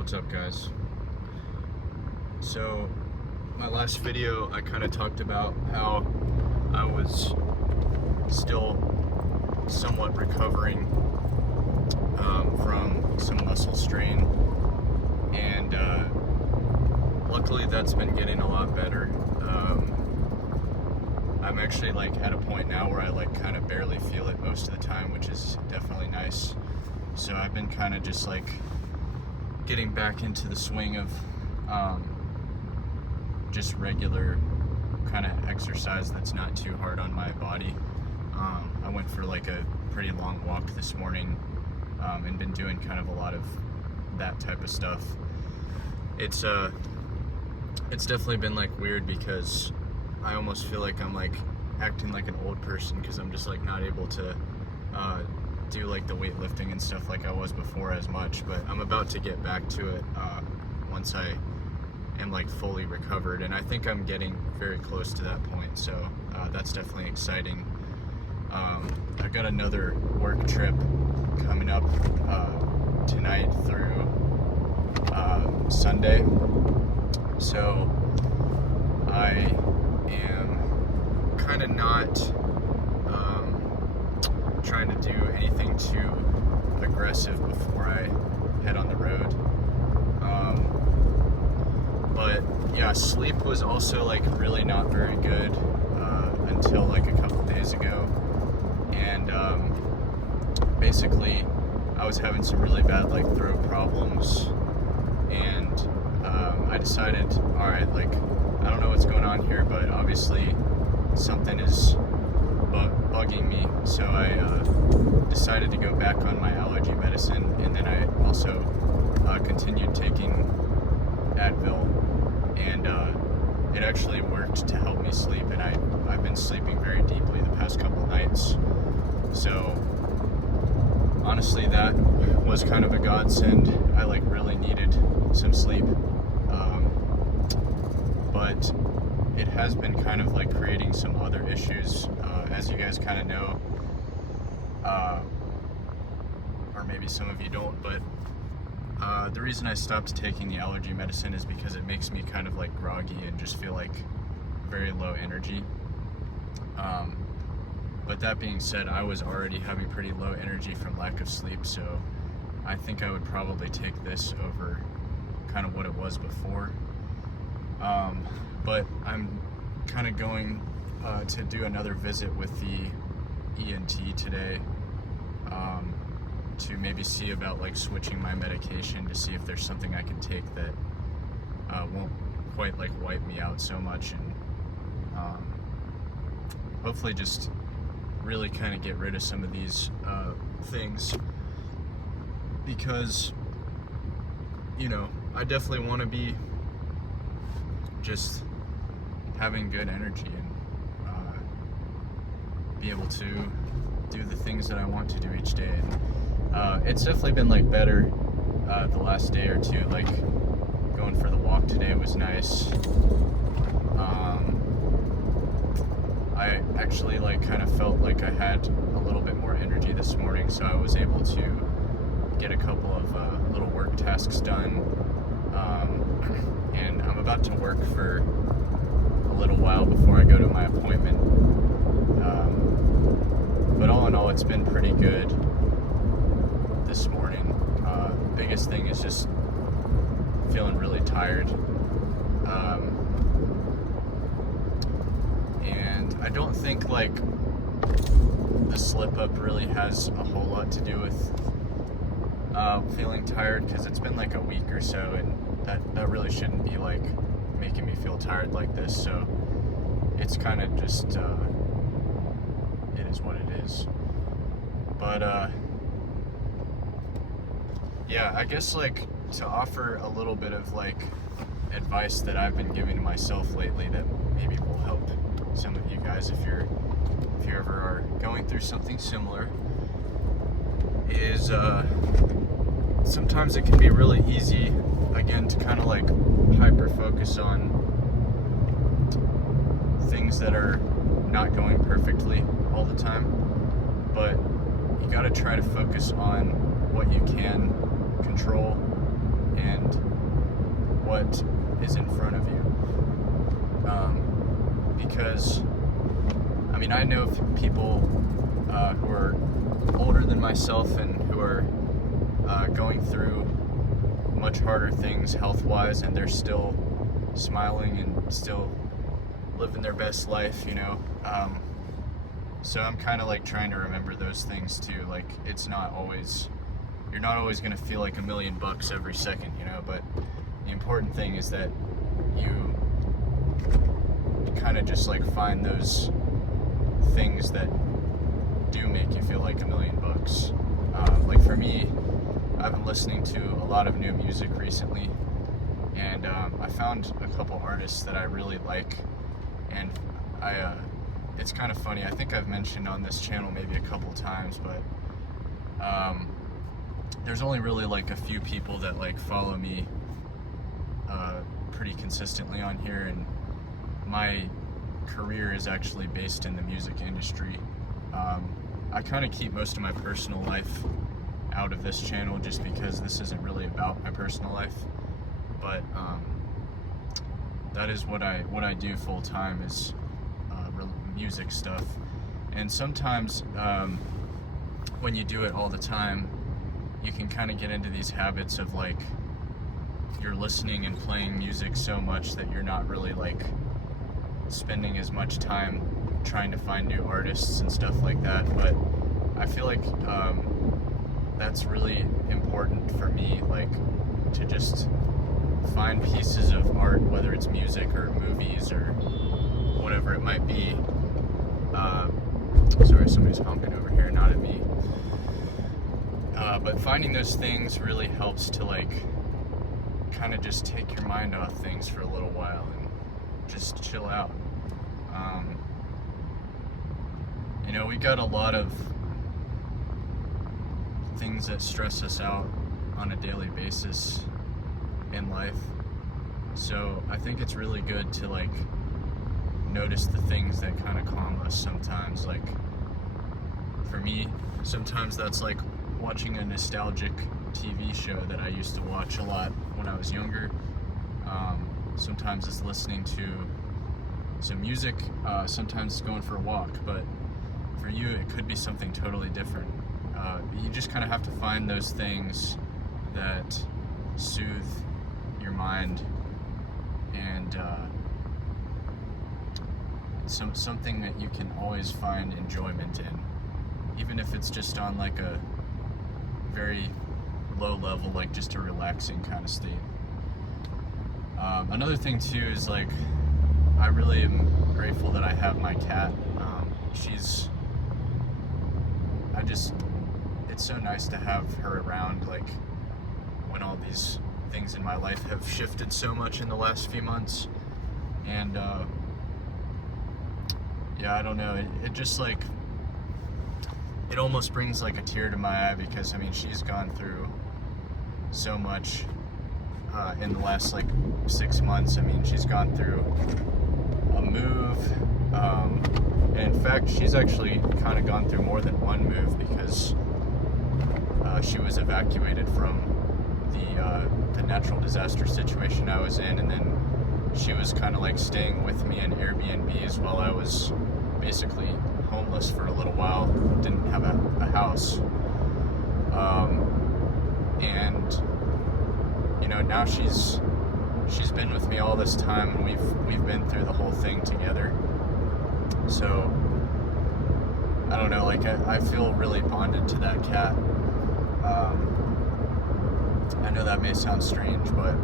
What's up, guys? So my last video I kind of talked about how I was still somewhat recovering from some muscle strain, and luckily that's been getting a lot better. I'm actually at a point now where I kind of barely feel it most of the time, which is definitely nice. So I've been kind of just getting back into the swing of just regular kind of exercise that's not too hard on my body. I went for a pretty long walk this morning and been doing kind of a lot of that type of stuff. It's definitely been weird because I almost feel like I'm acting like an old person because I'm just not able to do the weightlifting and stuff like I was before as much, but I'm about to get back to it once I am fully recovered, and I think I'm getting very close to that point, so that's definitely exciting. I've got another work trip coming up tonight through Sunday, so I am kind of not trying to do anything too aggressive before I head on the road. But yeah, sleep was also really not very good until a couple days ago, and basically I was having some really bad throat problems, and I decided, alright, I don't know what's going on here, but obviously something is bugging me, so I decided to go back on my allergy medicine, and then I also continued taking Advil, and it actually worked to help me sleep, and I've been sleeping very deeply the past couple nights, so honestly that was kind of a godsend. I really needed some sleep, but it has been kind of creating some other issues, as you guys kind of know, or maybe some of you don't, but the reason I stopped taking the allergy medicine is because it makes me kind of groggy and just feel very low energy. But that being said, I was already having pretty low energy from lack of sleep, so I think I would probably take this over kind of what it was before. But I'm kind of going to do another visit with the ENT today, to maybe see about switching my medication to see if there's something I can take that won't quite wipe me out so much, and hopefully just really kind of get rid of some of these things, because I definitely want to be just having good energy and be able to do the things that I want to do each day. And it's definitely been better the last day or two. Going for the walk today was nice. I actually kind of felt like I had a little bit more energy this morning, so I was able to get a couple of little work tasks done, and I'm about to work for a little while before I go to my appointment, but all in all it's been pretty good this morning. Biggest thing is just feeling really tired, and I don't think the slip up really has a whole lot to do with feeling tired, because it's been a week or so, and that really shouldn't be making me feel tired like this, so it's kind of just it is what it is. But yeah, I guess to offer a little bit of advice that I've been giving to myself lately that maybe will help some of you guys if you ever are going through something similar, is sometimes it can be really easy, again, to kind of hyper focus on things that are not going perfectly all the time, but you got to try to focus on what you can control and what is in front of you. Because, I mean, I know people who are older than myself and who are going through much harder things health-wise, and they're still smiling and still living their best life, you know. So I'm kind of like trying to remember those things too. Like, it's not always, you're not always going to feel like $1 million every second, you know, but the important thing is that you kind of just like find those things that do make you feel like $1 million. Like for me, I've been listening to a lot of new music recently, and I found a couple artists that I really like, and it's kind of funny, I think I've mentioned on this channel maybe a couple times, but there's only really like a few people that like follow me pretty consistently on here, and my career is actually based in the music industry. I kind of keep most of my personal life out of this channel just because this isn't really about my personal life, but that is what I do full time, is music stuff. And sometimes when you do it all the time, you can kind of get into these habits of like you're listening and playing music so much that you're not really like spending as much time trying to find new artists and stuff like that. But I feel like that's really important for me, like to just find pieces of art, whether it's music or movies or whatever it might be. Sorry, somebody's honking over here, not at me. But finding those things really helps to like kind of just take your mind off things for a little while and just chill out. You know, we got a lot of things that stress us out on a daily basis in life, so I think it's really good to like notice the things that kind of calm us sometimes. Like for me, sometimes that's like watching a nostalgic TV show that I used to watch a lot when I was younger. Sometimes it's listening to some music, sometimes it's going for a walk, but for you it could be something totally different. You just kind of have to find those things that soothe your mind, and something that you can always find enjoyment in, even if it's just on like a very low level, like just a relaxing kind of state. Another thing too is like I really am grateful that I have my cat. It's so nice to have her around, like when all these things in my life have shifted so much in the last few months. And yeah, I don't know, it just like, it almost brings like a tear to my eye, because I mean, she's gone through so much in the last like 6 months. I mean, she's gone through a move, and in fact she's actually kind of gone through more than one move, because she was evacuated from the natural disaster situation I was in, and then she was kind of like staying with me in Airbnbs while I was basically homeless for a little while, didn't have a house, and you know, now she's been with me all this time, and we've been through the whole thing together. So I don't know, like I feel really bonded to that cat. I know that may sound strange, but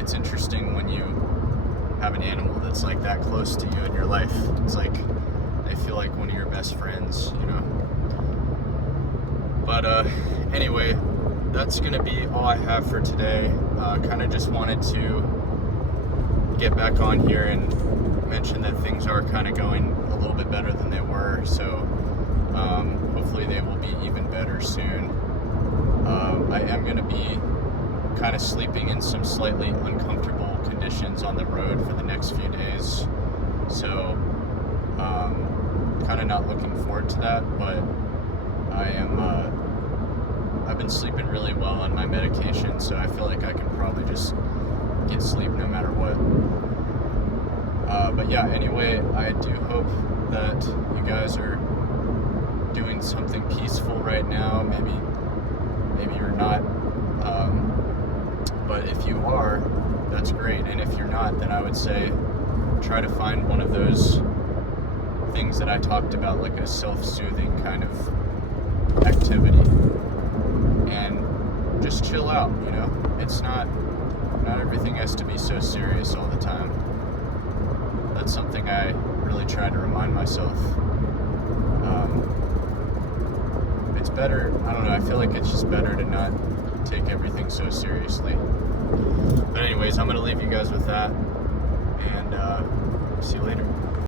it's interesting when you have an animal that's like that close to you in your life. It's like they feel like one of your best friends, you know. But anyway, that's gonna be all I have for today. Kind of just wanted to get back on here and mention that things are kind of going a little bit better than they were, so hopefully they will be even better soon. I am going to be kind of sleeping in some slightly uncomfortable conditions on the road for the next few days, so kind of not looking forward to that, but I am I've been sleeping really well on my medication, so I feel like I can probably just get sleep no matter what. But yeah, anyway, I do hope that you guys are doing something peaceful right now. Maybe you're not. But if you are, that's great. And if you're not, then I would say try to find one of those things that I talked about, like a self-soothing kind of activity, and just chill out. You know, it's not everything has to be so serious all the time. That's something I really try to remind myself. It's better, I don't know, I feel like it's just better to not take everything so seriously. But anyways, I'm going to leave you guys with that, and see you later.